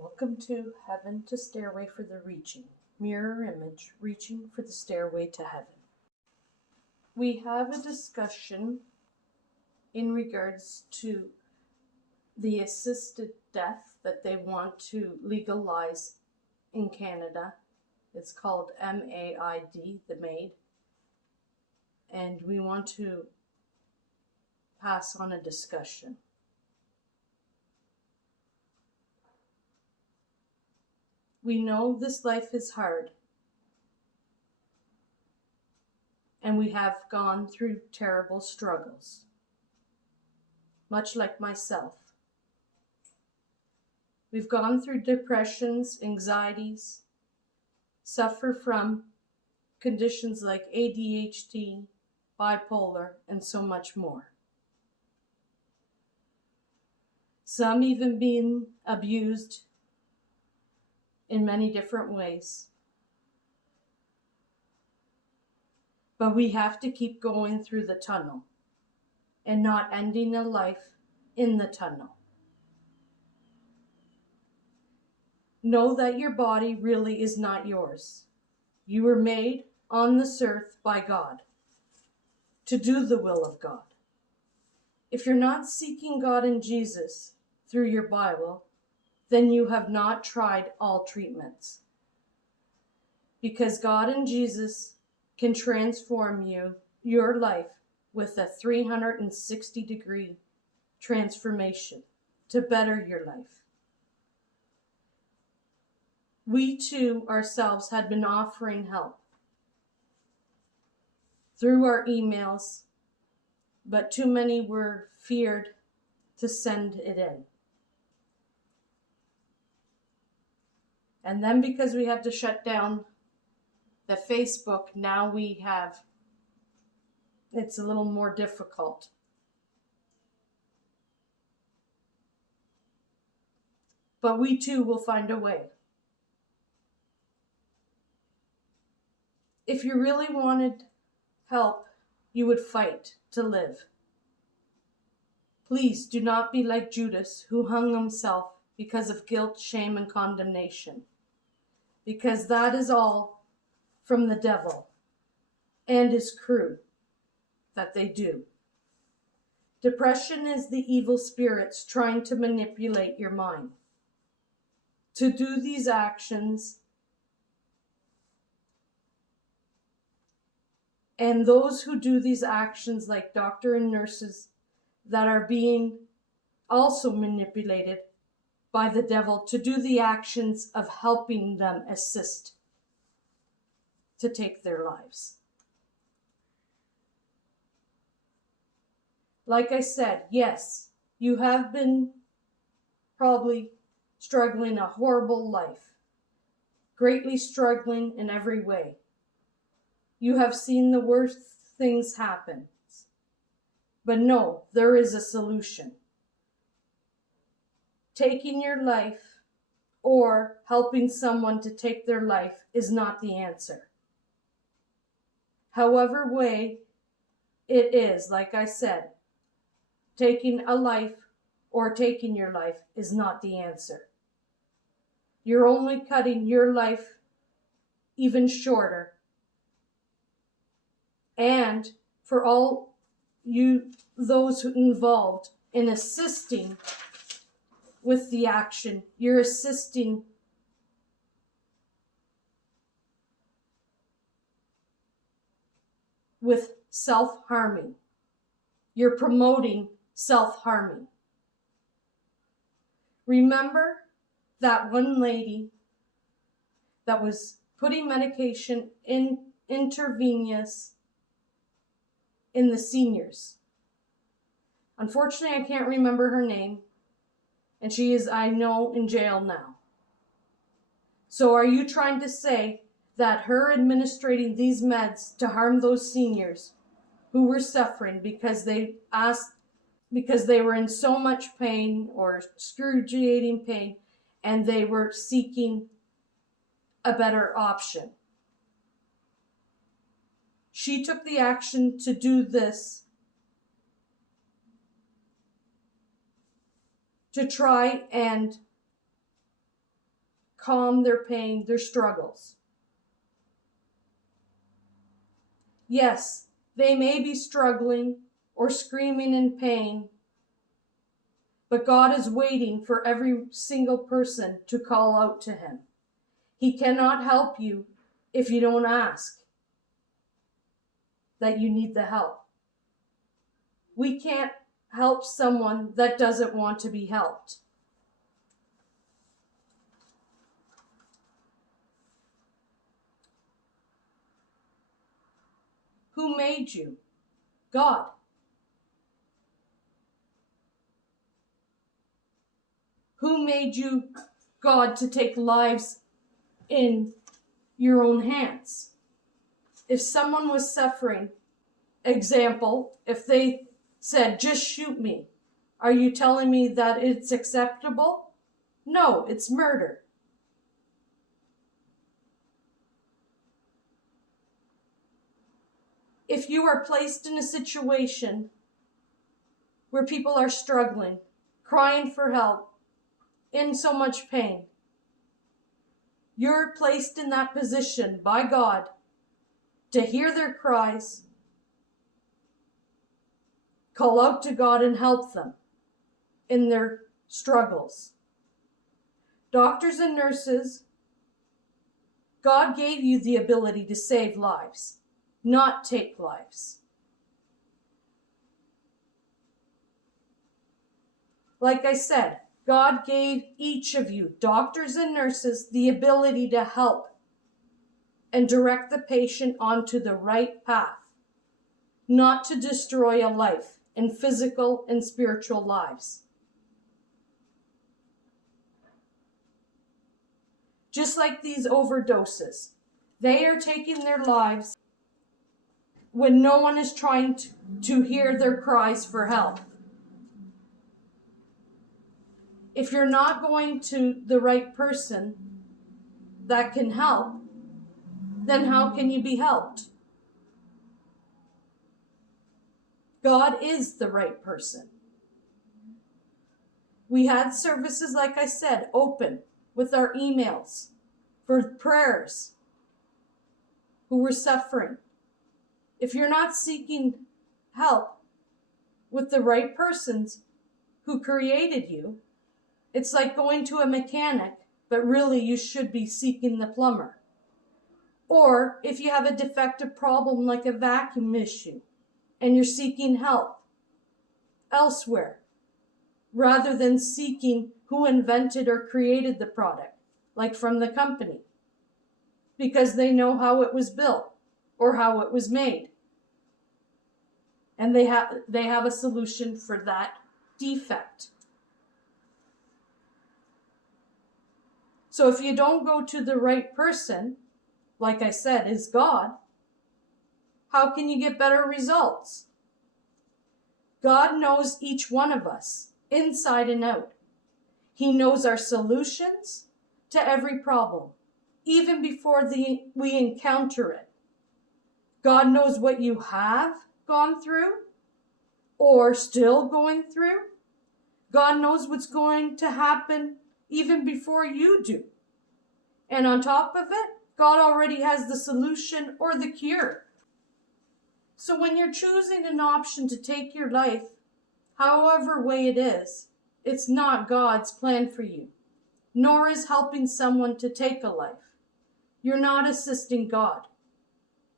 Welcome to Heaven to Stairway for the Reaching. Mirror image, reaching for the stairway to heaven. We have a discussion in regards to the assisted death that they want to legalize in Canada. It's called MAID, the MAID. And we want to pass on a discussion. We know this life is hard, and we have gone through terrible struggles, much like myself. We've gone through depressions, anxieties, suffer from conditions like ADHD, bipolar, and so much more. Some even being abused in many different ways. But we have to keep going through the tunnel and not ending a life in the tunnel. Know that your body really is not yours. You were made on this earth by God to do the will of God. If you're not seeking God and Jesus through your Bible, then you have not tried all treatments. Because God and Jesus can transform your life with a 360-degree transformation to better your life. We too ourselves had been offering help through our emails, but too many were feared to send it in. And then because we had to shut down the Facebook, now it's a little more difficult. But we too will find a way. If you really wanted help, you would fight to live. Please do not be like Judas, who hung himself because of guilt, shame, and condemnation. Because that is all from the devil and his crew that they do. Depression is the evil spirits trying to manipulate your mind to do these actions. And those who do these actions, like doctors and nurses, that are being also manipulated by the devil to do the actions of helping them assist to take their lives. Like I said, yes, you have been probably struggling a horrible life, greatly struggling in every way. You have seen the worst things happen. But no, there is a solution. Taking your life or helping someone to take their life is not the answer. However way it is, like I said, taking a life or taking your life is not the answer. You're only cutting your life even shorter. And for all those who involved in assisting with the action, you're assisting with self-harming. You're promoting self-harming. Remember that one lady that was putting medication intravenous in the seniors. Unfortunately, I can't remember her name. And she is, I know, in jail now. So are you trying to say that her administrating these meds to harm those seniors who were suffering because they were in so much pain or excruciating pain, and they were seeking a better option? She took the action to do this to try and calm their pain, their struggles. Yes, they may be struggling or screaming in pain, but God is waiting for every single person to call out to him. He cannot help you if you don't ask that you need the help. We can't help someone that doesn't want to be helped. Who made you? God. Who made you, God, to take lives in your own hands? If someone was suffering, example, if they said, just shoot me, are you telling me that it's acceptable? No, it's murder. If you are placed in a situation where people are struggling, crying for help, in so much pain, you're placed in that position by God to hear their cries, call out to God and help them in their struggles. Doctors and nurses, God gave you the ability to save lives, not take lives. Like I said, God gave each of you, doctors and nurses, the ability to help and direct the patient onto the right path, not to destroy a life in physical and spiritual lives. Just like these overdoses, they are taking their lives when no one is trying to hear their cries for help. If you're not going to the right person that can help, then how can you be helped? God is the right person. We had services, like I said, open with our emails for prayers who were suffering. If you're not seeking help with the right persons who created you, it's like going to a mechanic, but really you should be seeking the plumber. Or if you have a defective problem like a vacuum issue and you're seeking help elsewhere, rather than seeking who invented or created the product, like from the company, because they know how it was built or how it was made. And they have a solution for that defect. So if you don't go to the right person, like I said, is God, how can you get better results? God knows each one of us, inside and out. He knows our solutions to every problem, even before we encounter it. God knows what you have gone through or still going through. God knows what's going to happen even before you do. And on top of it, God already has the solution or the cure. So when you're choosing an option to take your life, however way it is, it's not God's plan for you, nor is helping someone to take a life. You're not assisting God.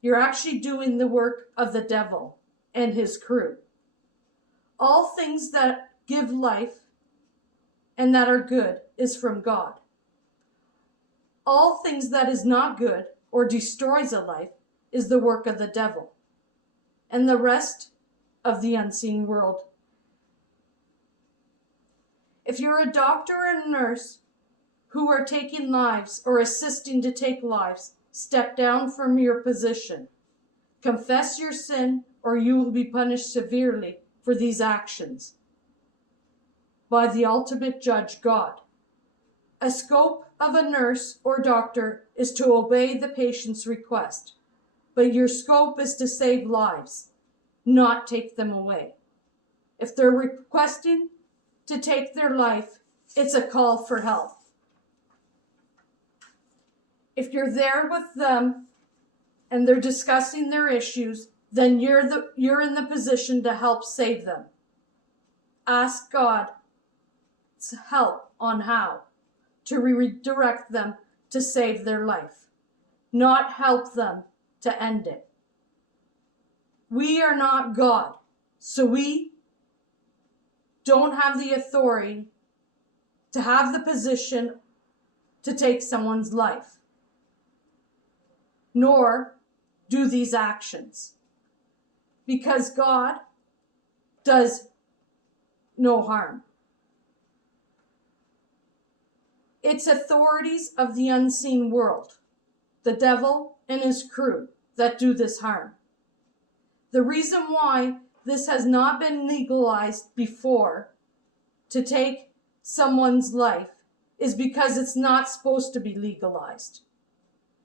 You're actually doing the work of the devil and his crew. All things that give life and that are good is from God. All things that is not good or destroys a life is the work of the devil and the rest of the unseen world. If you're a doctor or a nurse who are taking lives or assisting to take lives, step down from your position. Confess your sin, or you will be punished severely for these actions by the ultimate judge, God. A scope of a nurse or doctor is to obey the patient's request, but your scope is to save lives, not take them away. If they're requesting to take their life, it's a call for help. If you're there with them and they're discussing their issues, then you're in the position to help save them. Ask God's help on how to redirect them to save their life, not help them to end it. We are not God, so we don't have the authority to have the position to take someone's life, nor do these actions, because God does no harm. It's authorities of the unseen world, the devil and his crew, that do this harm. The reason why this has not been legalized before to take someone's life is because it's not supposed to be legalized.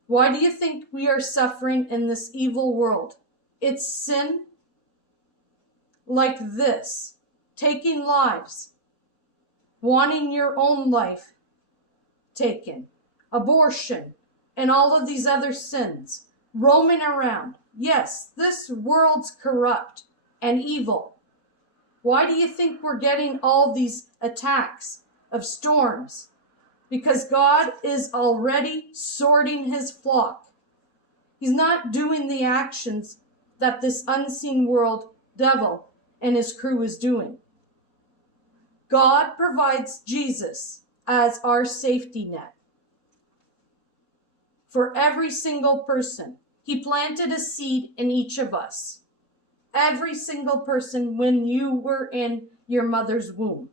Why do you think we are suffering in this evil world? It's sin like this, taking lives, wanting your own life taken, abortion, and all of these other sins roaming around. Yes, this world's corrupt and evil. Why do you think we're getting all these attacks of storms? Because God is already sorting his flock. He's not doing the actions that this unseen world devil and his crew is doing. God provides Jesus as our safety net for every single person. He planted a seed in each of us. Every single person when you were in your mother's womb.